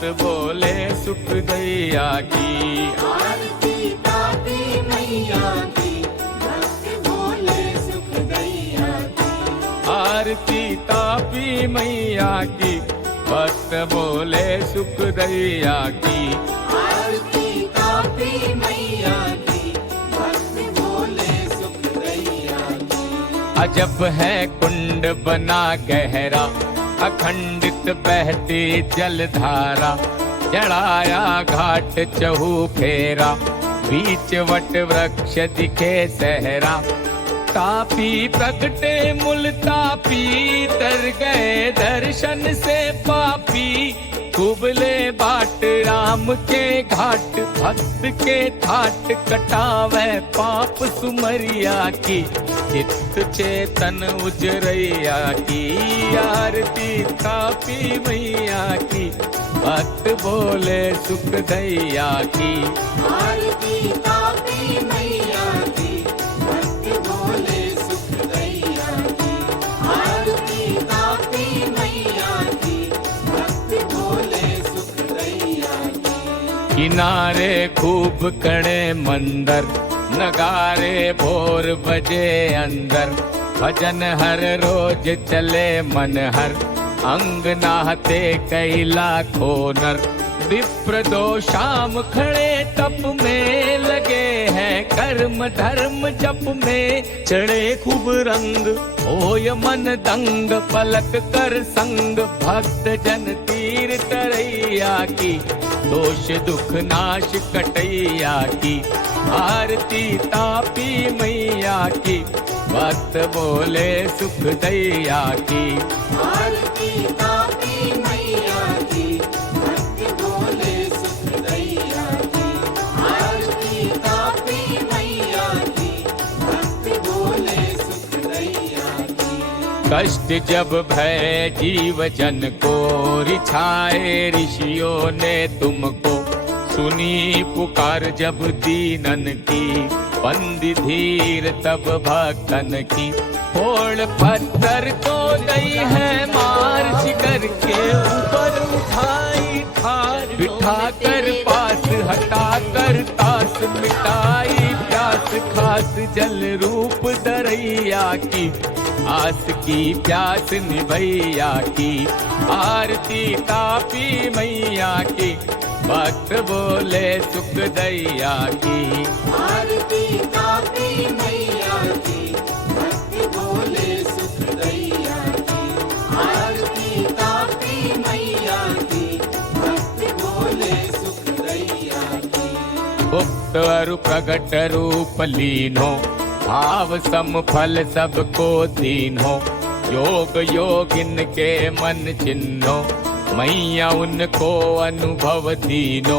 भक्त बोले सुख दैया की। आरती तापी मैया की, भक्त बोले सुख दैया की। आरती तापी मैया की, भक्त बोले सुख दैया की। आरती तापी मैया की, भक्त बोले सुख दैया की। अजब है कुंड बना गहरा, अखंडित बहती जलधारा। चढ़ाया घाट चहु फेरा, बीच वट वृक्ष दिखे सहरा। तापी प्रगटे मूल तापी, तर गए दर्शन से पापी। कुबले बाट राम के घाट, भक्त के ठाट कटावे पाप सुमरिया की। चित्त चेतन उजरैया की, आरती तापी मैया की, भक्त बोले सुख दैया की। आरती तापी मैया की, भक्त बोले सुख दैया की। आरती तापी मैया की, भक्त बोले सुख दैया की। किनारे खूब कड़े मंदर, नगारे भोर बजे अंदर। भजन हर रोज चले मन हर, अंग नाहते कई लाखों नर। विप्र दो शाम खड़े तप में, लगे हैं कर्म धर्म जप में। चढ़े खूब रंग होय मन दंग, पलक कर संग भक्त जन तीर तरैया की। दोष दुख नाश कटैया की, आरती तापी मैया की, भक्त बोले सुख दैया की। आरती तापी मैया की, भक्त बोले सुख दैया की। आरती तापी मैया की, भक्त बोले सुख दैया की। कष्ट जब भय जीव जन को, रिछाए ऋषियों ने तुमको। सुनी पुकार जब दीनन की, बंदी धीर तब भक्तन की। फोड़ पत्थर को गई है मार, शिखर के ऊपर उठाई ठार। बिठा कर पास हटा कर तास, मिटाई प्यास खास जल रूप दरैया की। आस की प्यास निभैया की, आरती तापी मैया की, भक्त बोले सुख दैया की। आरती तापी मैया की, भक्त बोले सुख दैया की। आरती तापी मैया की, भक्त बोले सुख दैया की। गुप्त अरु प्रगट रूप लीनो, भाव सम फल सबको दीनो। योग योगिन के मन चिन्हो, मैया उनको अनुभव दीनो।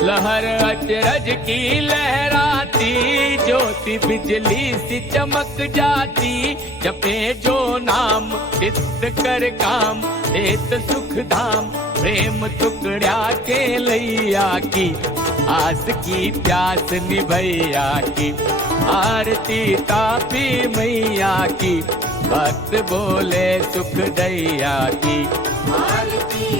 लहर अचरज की लहराती, ज्योति बिजली सी चमक जाती। जपे जो नाम सिद्ध कर काम, देत सुख धाम। प्रेम टुकड़ा के लैया की, आस की प्यास निभैया की। आरती तापी मैया की, भक्त बोले सुख दैया की। आरती